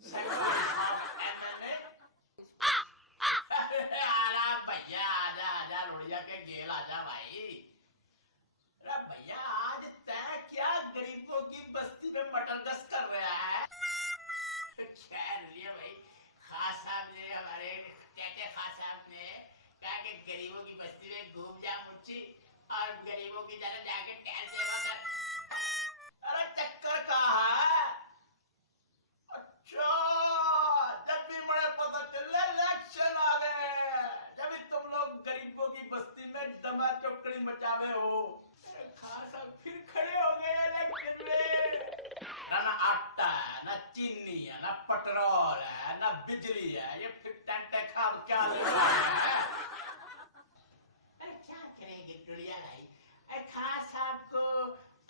आजा भैया, आजा आजा रुड़िया के गेल आजा भाई। अरे भैया आज तय क्या गरीबों की बस्ती में मटन गश्त कर रहा है? खैर लिया भाई, खास साहब ने हमारे कहते खास साहब ने कहा कि गरीबों की बस्ती में घूम जा मुच्छी और गरीबों की तरह जाके टहल सेवा कर। अरे चक्कर कहाँ है? अच्छा, जब भी मुझे पता चले इलेक्शन आ गए, जब भी तुम लोग गरीबों की बस्ती में दमा चौकड़ी मचावे हो। खासा फिर खड़े हो गए इलेक्शन में। ना आटा है, ना चीनी है, ना पेट्रोल है, ना बिजली है, ये फिर टंटे खाल क्या है? अरे क्या करेंगे दुनिया भाई? अरे खास साहब को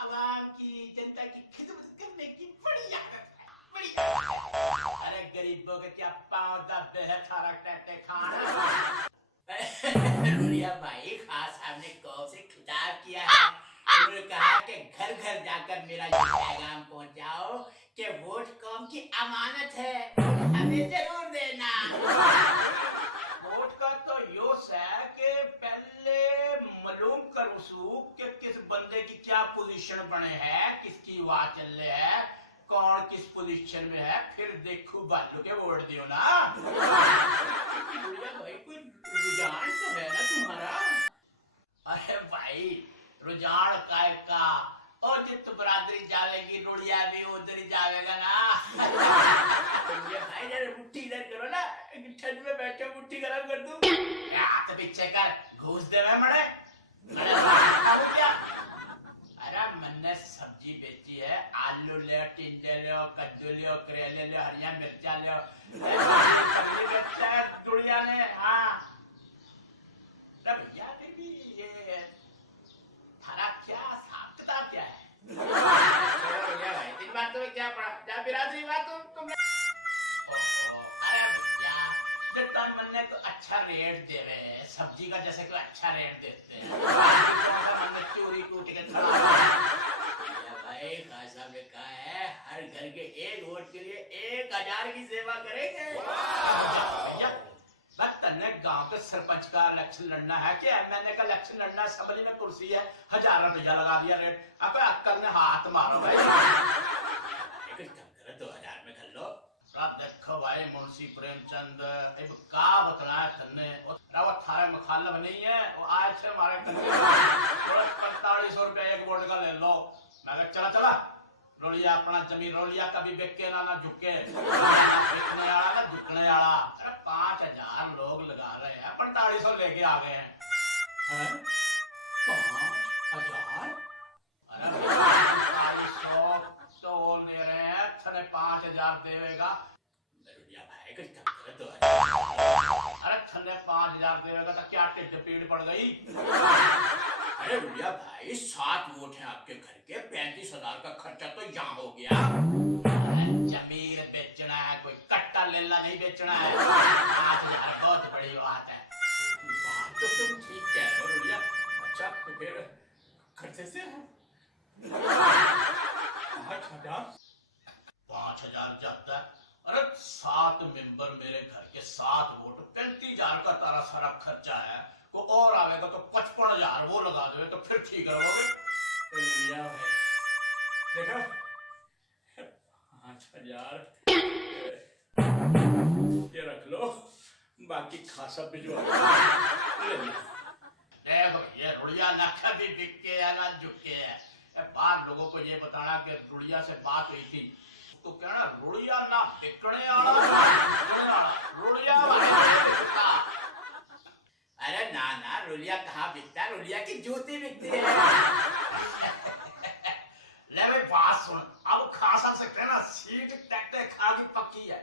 आवाम की जनता की खिदमत करने की बड़ी आदत है, बड़ी आदत है। अरे गरीबों के क्या पांव दबे है थारा टंटे खाना। दुनिया भाई खास साहब ने कौन से खिताब किया है? उन्होंने कहा कि घर घर जाकर मेरा ये पैगाम पहुंचाओ कि वोट कौम की अमानत है, हमें जरूर देना। वोट का तो योस है कि पहले मालूम करूं कि किस बंदे की क्या पोजीशन बने है, किसकी आवाज चल रही है, कौन किस पोजीशन में है, फिर देखो बालू के वोट दियो ना। भाई कोई रुझान तो है ना तुम्हारा? अरे भाई रुझान का और जित बरादरी जावेगी रुड़िया भी उधर ही जावेगा ना। भाई जरा मुट्ठी इधर करो ना, ठंड में बैठे मुट्ठी गरम कर दूं। हाथ पीछे कर, घूस दे मैं मरे। अरे मैंने सब्जी बेची है, आलू ले, टिंडे ले, कद्दू ले, करेले ले, हरिया मिर्चा ले, दुड़िया ने। हाँ भैया भी ये थारा क्या साफ किताब क्या है? भाई इन बातों में क्या पड़ा? क्या बिरादरी बात तुमने? अरे भैया जितना मन्ने को अच्छा रेट दे रहे हैं, सब्जी का जैसे कोई अच्छा रेट देते हैं, मन्ने चोरी कूट के भाई खास साहब ने कहा है हर घर के एक वोट के लिए 1000 की सेवा करेंगे। भैया तन्ने गांव के सरपंच का इलेक्शन लड़ना है कि एमएलए का इलेक्शन लड़ना है? सबली में कुर्सी है, 1000 रुपया लगा दिया रेट। अबे अक्कल ने हाथ मारो भाई। तो 1000 में कर लो। देखो भाई मुंशी प्रेमचंद अब का बतला है तन्ने, वो थारे मुखालिफ नहीं है, वो आए थे हमारे 4500 रुपया एक वोट का ले लो। मैं चला चला रोलिया अपना जमीन रोलिया कभी बिके ना झुके, बिकने वाला ना झुकने वाला। अरे 5000 लोग लगा रहे हैं, 4500 लेके आ गए हैं। 5000? अरे 4500 तो बोल नहीं रहे हैं, थने 5000 देवेगा। भाई कुछ कम करे तो। अरे थने 5000 देवेगा तो क्या टिड्ड पीड़ पड़ गई? अरे भैया भाई 7 वोट हैं आपके घर के, 35,000 का खर्चा तो यहाँ हो गया। जमीन बेचना है, कोई कट्टा लेला नहीं बेचना है। 5000 बहुत बड़ी बात है। बात तो तुम ठीक कह रहे हो रुड़िया। अच्छा तो फिर खर्चे से 5000 जाता है। अरे 7 मेंबर मेरे घर के, 7 वोट, 35,000 का तारा सारा खर्चा है। को और आवेगा तो 55,000 वो लगा दो तो फिर ठीक रहोगे। देखो 5000 ये रख लो, बाकी खासा भिजवा देखो। ये रुड़िया ना कभी बिक के है ना झुक के है। बाहर लोगों को ये बताना कि रुड़िया से बात हुई थी तो कहना रुड़िया ना बिकने वाला, रुड़िया अरे ना ना रुलिया कहाँ बिकता है, रुलिया की जूती बिकती है। ले भाई बात सुन, अब खासा से कहना सीट टैक्टे खागी पक्की है,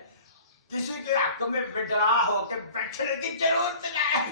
किसी के हक में विड्रा होके बैठने की जरूरत नहीं।